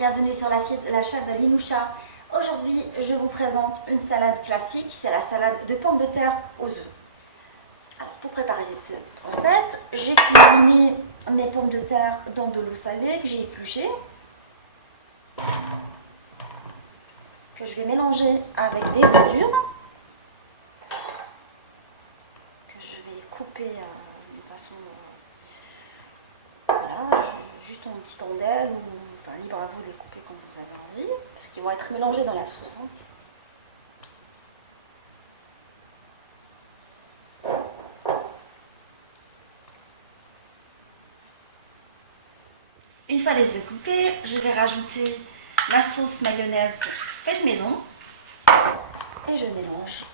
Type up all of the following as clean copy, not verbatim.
bienvenue sur la chaîne de Linoucha. Aujourd'hui, je vous présente une salade classique, c'est la salade de pommes de terre aux œufs. Alors, pour préparer cette recette, j'ai cuisiné mes pommes de terre dans de l'eau salée que j'ai épluchée, que je vais mélanger avec des œufs durs, que je vais couper de façon, voilà, juste en petites rondelles, ou enfin, libre à vous de les couper quand vous avez envie, parce qu'ils vont être mélangés dans la sauce. Une fois les œufs coupés, je vais rajouter ma sauce mayonnaise faite maison et je mélange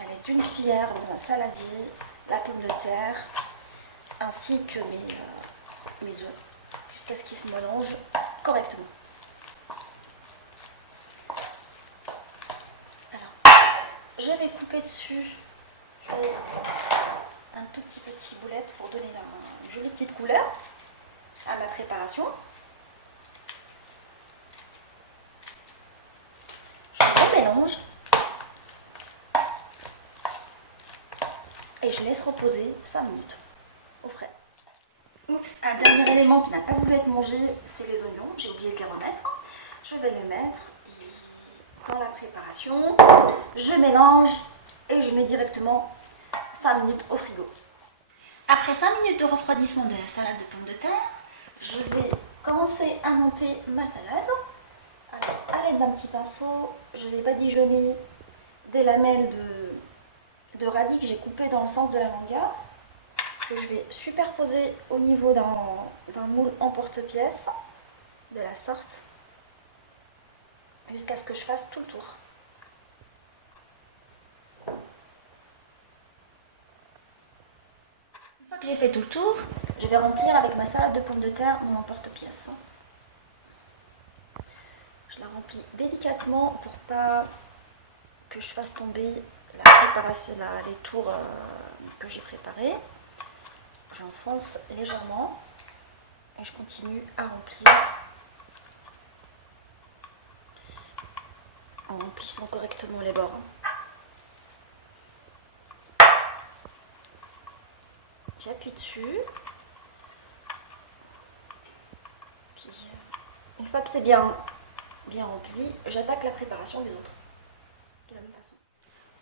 avec une cuillère dans un saladier la pomme de terre ainsi que mes œufs jusqu'à ce qu'ils se mélangent correctement. Alors, je vais couper dessus un tout petit boulette pour donner une jolie petite couleur à ma préparation. Je mélange et je laisse reposer 5 minutes au frais. Oups, un dernier élément qui n'a pas voulu être mangé, c'est les oignons. J'ai oublié de les remettre. Je vais les mettre dans la préparation. Je mélange et je mets directement 5 minutes au frigo. Après 5 minutes de refroidissement de la salade de pommes de terre, je vais commencer à monter ma salade. Alors, à l'aide d'un petit pinceau, je vais badigeonner des lamelles de radis que j'ai coupées dans le sens de la longueur, que je vais superposer au niveau d'un moule en porte-pièce, de la sorte, jusqu'à ce que je fasse tout le tour. Une fois que j'ai fait tout le tour, je vais remplir avec ma salade de pommes de terre mon porte-pièce. Je la remplis délicatement pour pas que je fasse tomber la préparation, les tours que j'ai préparés. J'enfonce légèrement et je continue à remplir en remplissant correctement les bords. J'appuie dessus. Puis, une fois que c'est bien rempli, j'attaque la préparation des autres. De la même façon.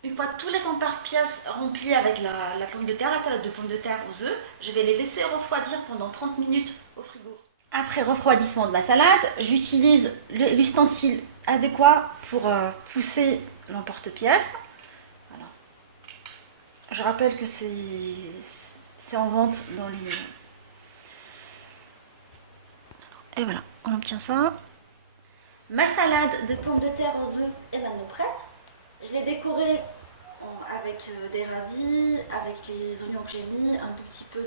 Une fois tous les emporte-pièces remplis avec la pomme de terre, la salade de pommes de terre aux œufs, je vais les laisser refroidir pendant 30 minutes au frigo. Après refroidissement de ma salade, j'utilise l'ustensile adéquat pour pousser l'emporte-pièce. Voilà. Je rappelle que c'est en vente dans les... Et voilà, on obtient ça. Ma salade de pommes de terre aux œufs est maintenant prête. Je l'ai décorée avec des radis, avec les oignons que j'ai mis, un tout petit peu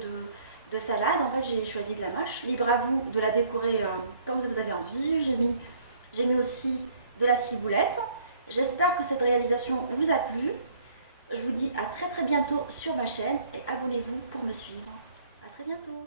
de salade. En fait, j'ai choisi de la mâche. Libre à vous de la décorer comme vous avez envie. J'ai mis aussi de la ciboulette. J'espère que cette réalisation vous a plu. Je vous dis à très bientôt sur ma chaîne et abonnez-vous pour me suivre. À très bientôt.